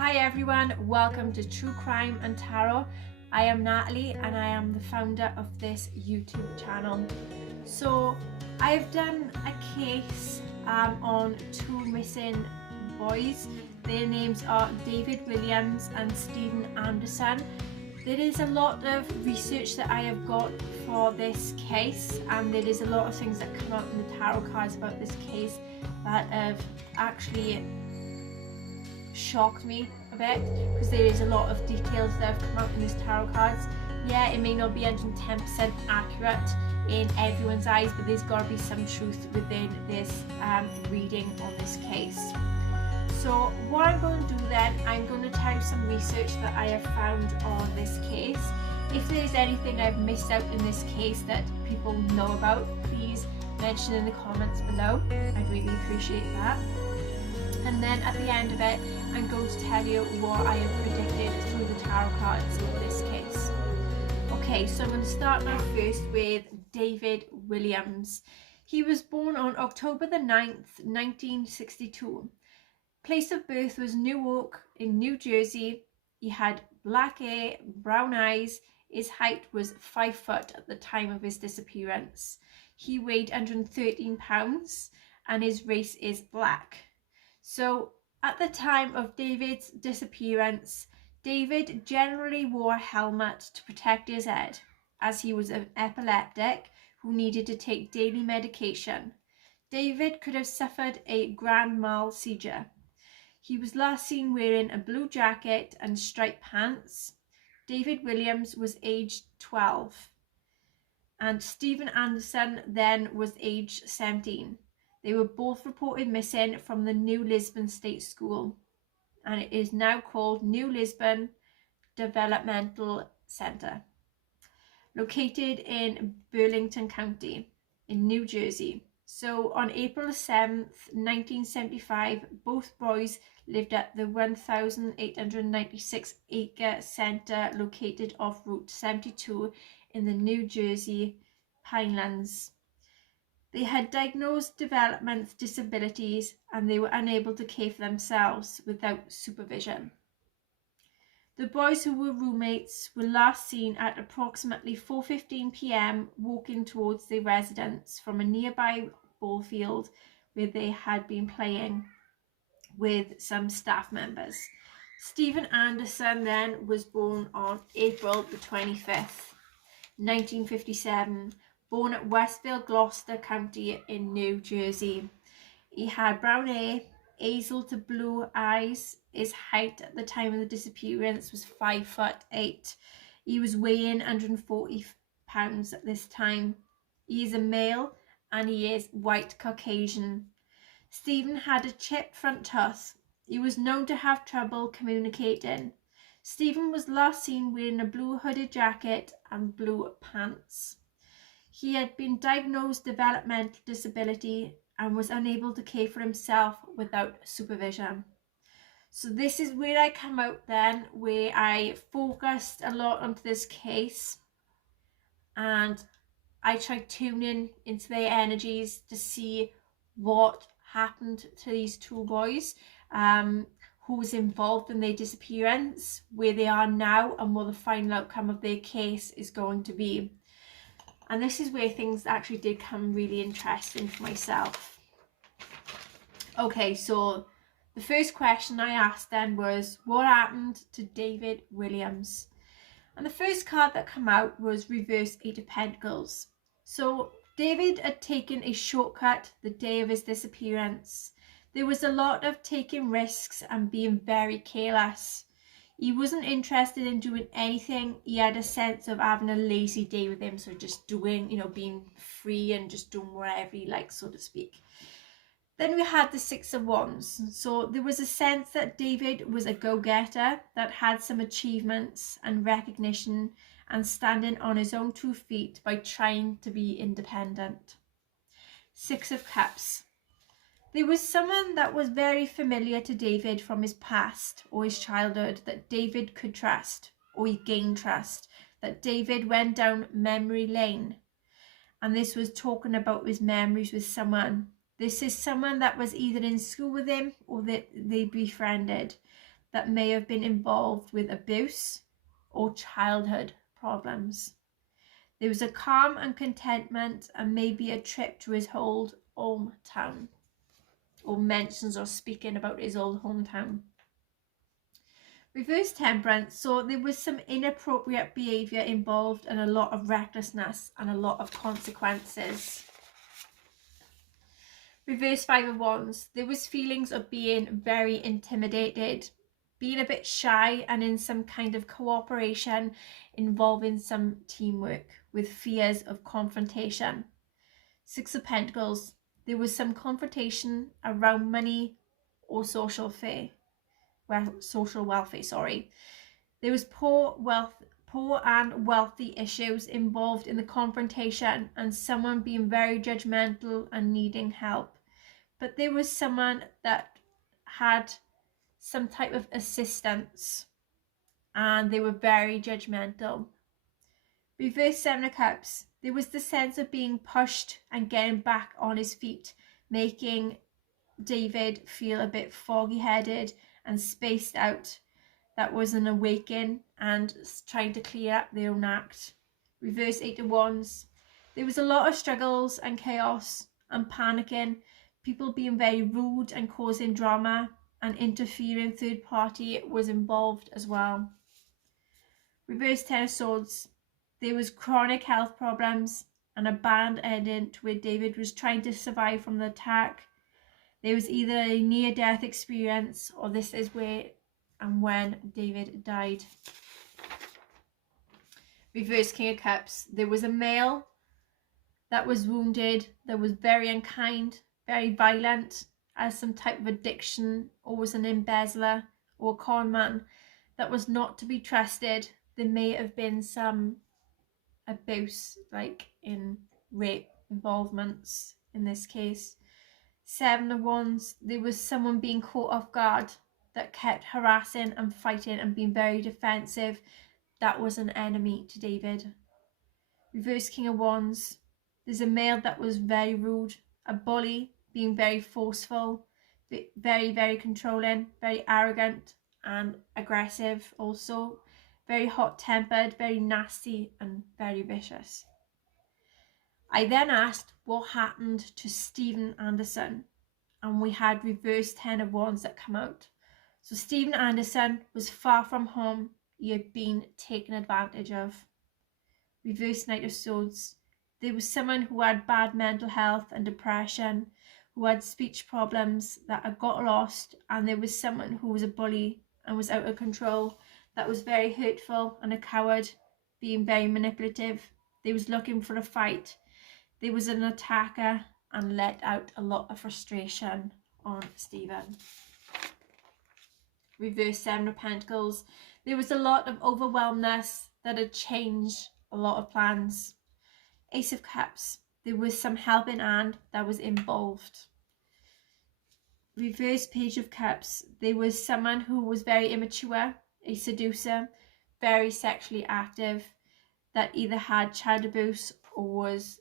Hi everyone, welcome to True Crime and Tarot. I am Natalie and I am the founder of this YouTube channel. So I've done a case on two missing boys. Their names are David Williams and Stephen Anderson. There is a lot of research that I have got for this case, and there is a lot of things that come out in the tarot cards about this case that have actually shocked me a bit, because there is a lot of details that have come out in these tarot cards. Yeah, it may not be 110% accurate in everyone's eyes, but there's got to be some truth within this reading on this case. So what I'm going to do then, I'm going to tell you some research that I have found on this case. If there's anything I've missed out in this case that people know about, please mention in the comments below. I'd really appreciate that. And then at the end of it, I'm going to tell you what I have predicted through the tarot cards in this case. Okay, so I'm going to start now first with David Williams. He was born on October the 9th, 1962. Place of birth was Newark in New Jersey. He had black hair, brown eyes. His height was 5 foot at the time of his disappearance. He weighed 113 pounds and his race is black. So at the time of David's disappearance, David generally wore a helmet to protect his head, as he was an epileptic who needed to take daily medication. David could have suffered a grand mal seizure. He was last seen wearing a blue jacket and striped pants. David Williams was aged 12 and Stephen Anderson then was aged 17. They were both reported missing from the New Lisbon State School, and it is now called New Lisbon Developmental Center, located in Burlington County in New Jersey. So on April 7th, 1975, both boys lived at the 1,896 acre center located off Route 72 in the New Jersey Pinelands. They had diagnosed developmental disabilities and they were unable to care for themselves without supervision. The boys, who were roommates, were last seen at approximately 4:15 p.m. walking towards their residence from a nearby ball field where they had been playing with some staff members. Stephen Anderson then was born on April the 25th, 1957, born at Westville, Gloucester County in New Jersey. He had brown hair, hazel to blue eyes. His height at the time of the disappearance was 5'8". He was weighing 140 pounds at this time. He is a male and he is white Caucasian. Stephen had a chipped front tooth. He was known to have trouble communicating. Stephen was last seen wearing a blue hooded jacket and blue pants. He had been diagnosed developmental disability and was unable to care for himself without supervision. So this is where I come out then, where I focused a lot onto this case and I tried tuning into their energies to see what happened to these two boys, who was involved in their disappearance, where they are now, and what the final outcome of their case is going to be. And this is where things actually did come really interesting for myself. Okay, so the first question I asked then was, what happened to David Williams? And the first card that came out was Reverse Eight of Pentacles. So David had taken a shortcut the day of his disappearance. There was a lot of taking risks and being very careless. He wasn't interested in doing anything. He had a sense of having a lazy day with him, so just doing, being free and just doing whatever he likes, so to speak. Then we had the Six of Wands. So there was a sense that David was a go-getter, that had some achievements and recognition and standing on his own 2 feet by trying to be independent. Six of Cups. There was someone that was very familiar to David from his past or his childhood that David could trust, or he gained trust, that David went down memory lane. And this was talking about his memories with someone. This is someone that was either in school with him or that they befriended. that may have been involved with abuse or childhood problems. There was a calm and contentment and maybe a trip to his old hometown, or mentions or speaking about his old hometown. Reverse temperance, so there was some inappropriate behaviour involved and a lot of recklessness and a lot of consequences. Reverse Five of Wands, there was feelings of being very intimidated, being a bit shy and in some kind of cooperation involving some teamwork with fears of confrontation. Six of Pentacles, there was some confrontation around money or social welfare. There was poor and wealthy issues involved in the confrontation and someone being very judgmental and needing help. But there was someone that had some type of assistance and they were very judgmental. Reverse Seven of Cups, there was the sense of being pushed and getting back on his feet, making David feel a bit foggy-headed and spaced out. That was an awakening and trying to clear up their own act. Reverse Eight of Wands, there was a lot of struggles and chaos and panicking, people being very rude and causing drama, and interfering third party was involved as well. Reverse Ten of Swords, there was chronic health problems and a bad ending to where David was trying to survive from the attack. There was either a near-death experience or this is where and when David died. Reverse King of Cups, there was a male that was wounded, that was very unkind, very violent, as some type of addiction, or was an embezzler or a con man that was not to be trusted. There may have been some abuse, like in rape involvements in this case. Seven of Wands, there was someone being caught off guard that kept harassing and fighting and being very defensive. That was an enemy to David. Reverse King of Wands, there's a male that was very rude, a bully, being very forceful, very, very controlling, very arrogant and aggressive also, very hot-tempered, very nasty and very vicious. I then asked what happened to Stephen Anderson, and we had reverse 10 of Wands that come out. So Stephen Anderson was far from home. He had been taken advantage of. Reverse Knight of Swords. There was someone who had bad mental health and depression, who had speech problems, that had got lost, and there was someone who was a bully and was out of control, that was very hurtful and a coward, being very manipulative. They was looking for a fight. There was an attacker and let out a lot of frustration on Stephen. Reverse Seven of Pentacles. There was a lot of overwhelmness that had changed a lot of plans. Ace of Cups. There was some helping hand that was involved. Reverse Page of Cups. There was someone who was very immature, a seducer, very sexually active, that either had child abuse or was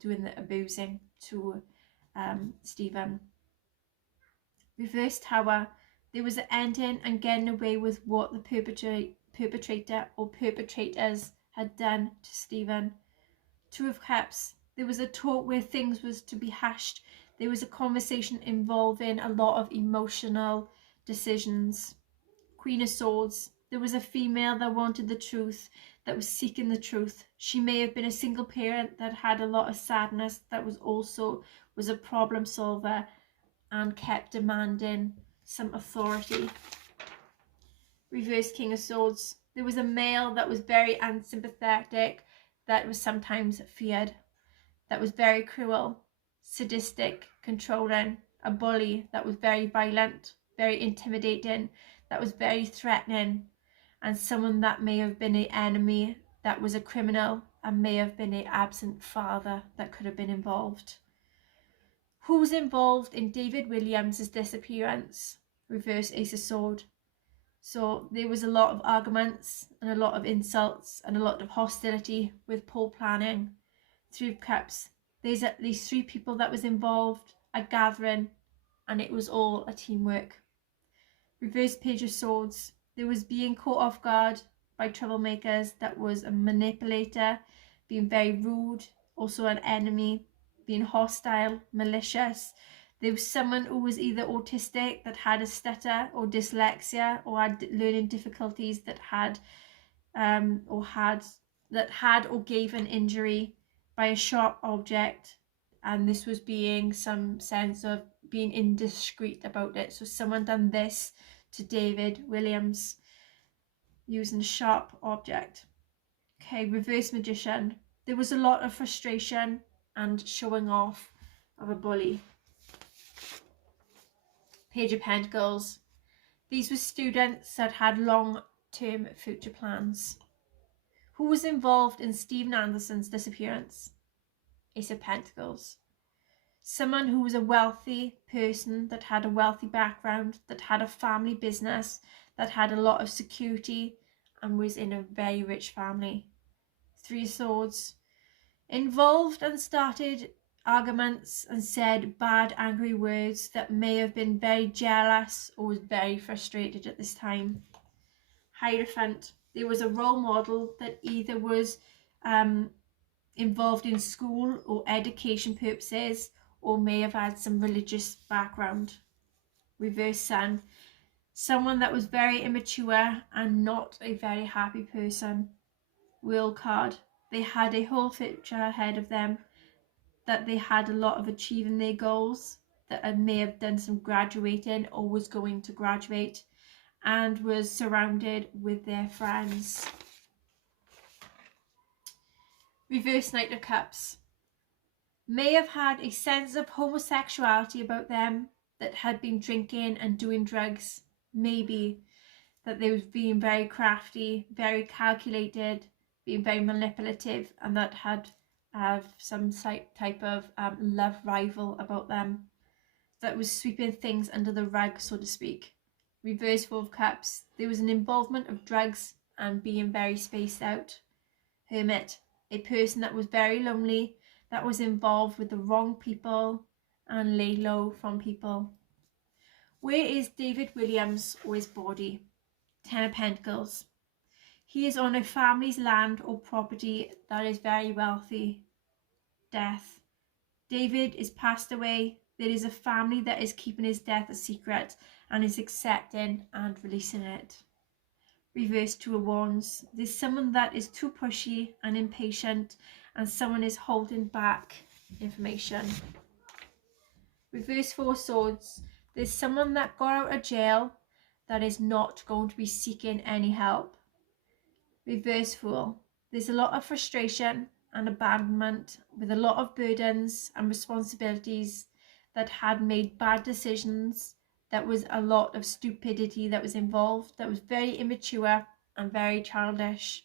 doing the abusing to Stephen. Reverse Tower. There was an ending and getting away with what the perpetrator or perpetrators had done to Stephen. Two of Cups. There was a talk where things was to be hashed. There was a conversation involving a lot of emotional decisions. Queen of Swords. There was a female that wanted the truth, that was seeking the truth. She may have been a single parent that had a lot of sadness, that was also was a problem solver and kept demanding some authority. Reverse King of Swords. There was a male that was very unsympathetic, that was sometimes feared, that was very cruel, sadistic, controlling, a bully that was very violent, very intimidating, that was very threatening, and someone that may have been an enemy, that was a criminal, and may have been an absent father that could have been involved. Who's involved in David Williams' disappearance? Reverse Ace of Swords. So there was a lot of arguments and a lot of insults and a lot of hostility with poor planning. Three of Cups. There's at least 3 people that was involved, a gathering, and it was all a teamwork. Reverse Page of Swords. There was being caught off guard by troublemakers. That was a manipulator, being very rude, also an enemy, being hostile, malicious. There was someone who was either autistic, that had a stutter, or dyslexia, or had learning difficulties, that had or gave an injury by a sharp object, and this was being some sense of being indiscreet about it. So someone done this to David Williams using a sharp object. Okay, Reverse Magician. There was a lot of frustration and showing off of a bully. Page of Pentacles. These were students that had long-term future plans. Who was involved in Stephen Anderson's disappearance? Ace of Pentacles. Someone who was a wealthy person, that had a wealthy background, that had a family business, that had a lot of security and was in a very rich family. Three of Swords. Involved and started arguments and said bad, angry words, that may have been very jealous or was very frustrated at this time. Hierophant. There was a role model that either was involved in school or education purposes, or may have had some religious background. Reverse Sun. Someone that was very immature and not a very happy person. Wheel card. They had a whole future ahead of them, that they had a lot of achieving their goals, that may have done some graduating or was going to graduate, and was surrounded with their friends. Reverse Knight of Cups. May have had a sense of homosexuality about them, that had been drinking and doing drugs. Maybe that they was being very crafty, very calculated, being very manipulative, and that had some type of love rival about them, that was sweeping things under the rug, so to speak. Reverse Four of Cups. There was an involvement of drugs and being very spaced out. Hermit. A person that was very lonely, that was involved with the wrong people and lay low from people. Where is David Williams or his body? Ten of Pentacles. He is on a family's land or property that is very wealthy. Death. David is passed away. There is a family that is keeping his death a secret and is accepting and releasing it. Reverse Two of Wands. There's someone that is too pushy and impatient, and someone is holding back information. Reverse Four of Swords. There's someone that got out of jail that is not going to be seeking any help. Reverse Fool. There's a lot of frustration and abandonment, with a lot of burdens and responsibilities, that had made bad decisions. That was a lot of stupidity that was involved, that was very immature and very childish.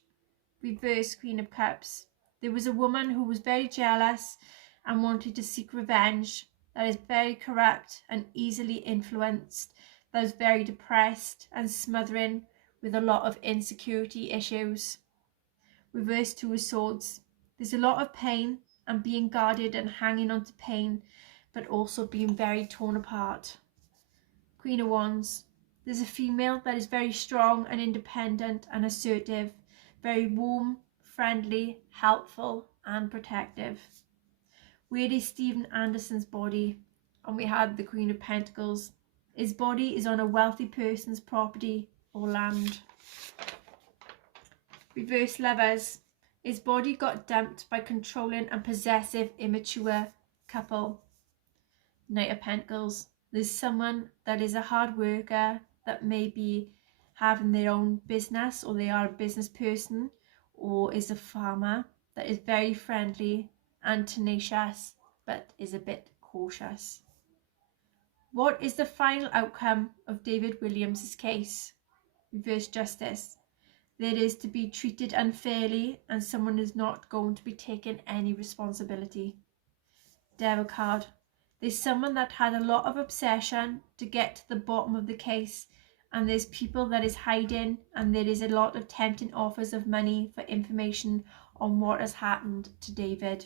Reverse Queen of Cups. There was a woman who was very jealous and wanted to seek revenge, that is very corrupt and easily influenced, that is very depressed and smothering with a lot of insecurity issues. Reverse Two of Swords. There's a lot of pain and being guarded and hanging on to pain, but also being very torn apart. Queen of Wands. There's a female that is very strong and independent and assertive, very warm, friendly, helpful and protective. Where is Stephen Anderson's body? And we had the Queen of Pentacles. His body is on a wealthy person's property or land. Reverse Lovers. His body got dumped by controlling and possessive immature couple. Knight of Pentacles. There's someone that is a hard worker, that may be having their own business, or they are a business person, or is a farmer, that is very friendly and tenacious, but is a bit cautious. What is the final outcome of David Williams' case? Reverse Justice. There is to be treated unfairly, and someone is not going to be taking any responsibility. Devil card. There's someone that had a lot of obsession to get to the bottom of the case, and there's people that is hiding, and there is a lot of tempting offers of money for information on what has happened to David.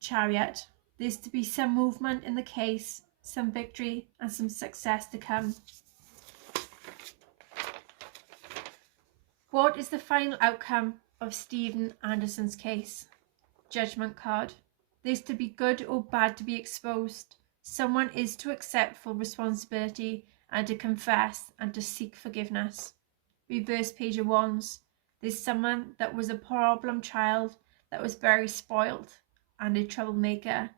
Chariot. There's to be some movement in the case, some victory and some success to come. What is the final outcome of Stephen Anderson's case? Judgment card. There's to be good or bad to be exposed. Someone is to accept full responsibility and to confess and to seek forgiveness. Reverse page of wands. There's someone that was a problem child that was very spoiled and a troublemaker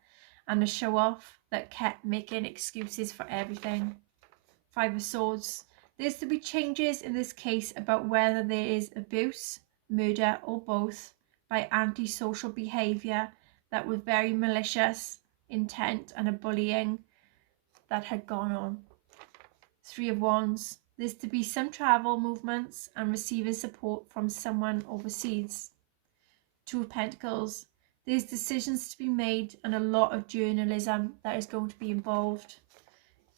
and a show off that kept making excuses for everything. Five of swords. There's to be changes in this case about whether there is abuse, murder or both by antisocial behaviour that was very malicious intent and a bullying that had gone on. Three of wands. There's to be some travel movements and receiving support from someone overseas. Two of pentacles. There's decisions to be made and a lot of journalism that is going to be involved.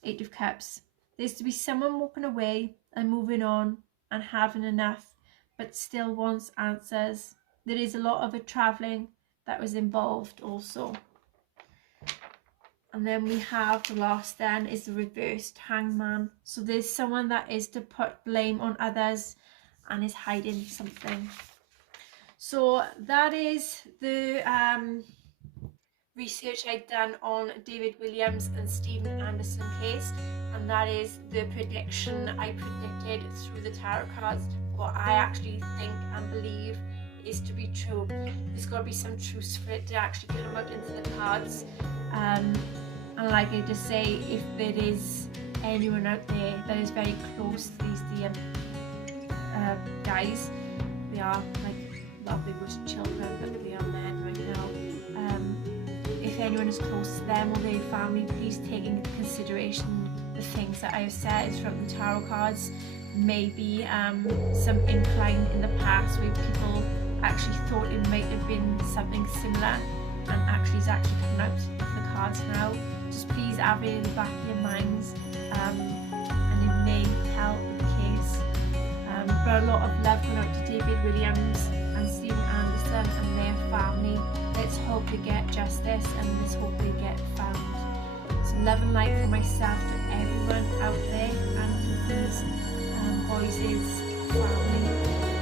Eight of cups. There's to be someone walking away and moving on and having enough, but still wants answers. There is a lot of a travelling that was involved also. And then we have the last then is the reversed hangman. So there's someone that is to put blame on others and is hiding something. So that is the research I've done on David Williams and Stephen Anderson case, and that is the prediction I predicted through the tarot cards, what I actually think and believe is to be true. There's got to be some truth for it to actually come out into the cards, and like I just say, if there is anyone out there that is very close to these dear guys, they are like, well, they were children, but they are men right now. If anyone is close to them or their family, please take into consideration the things that I have said from the tarot cards. Maybe some incline in the past where people actually thought it might have been something similar, and actually it's actually coming out of the cards now. Just please have it in the back of your minds, and it may help with the case. But a lot of love going out to David Williams and Stephen Anderson and their family. Let's hope they get justice and let's hope they get found. So love and light for myself to everyone out there and for these boys' family.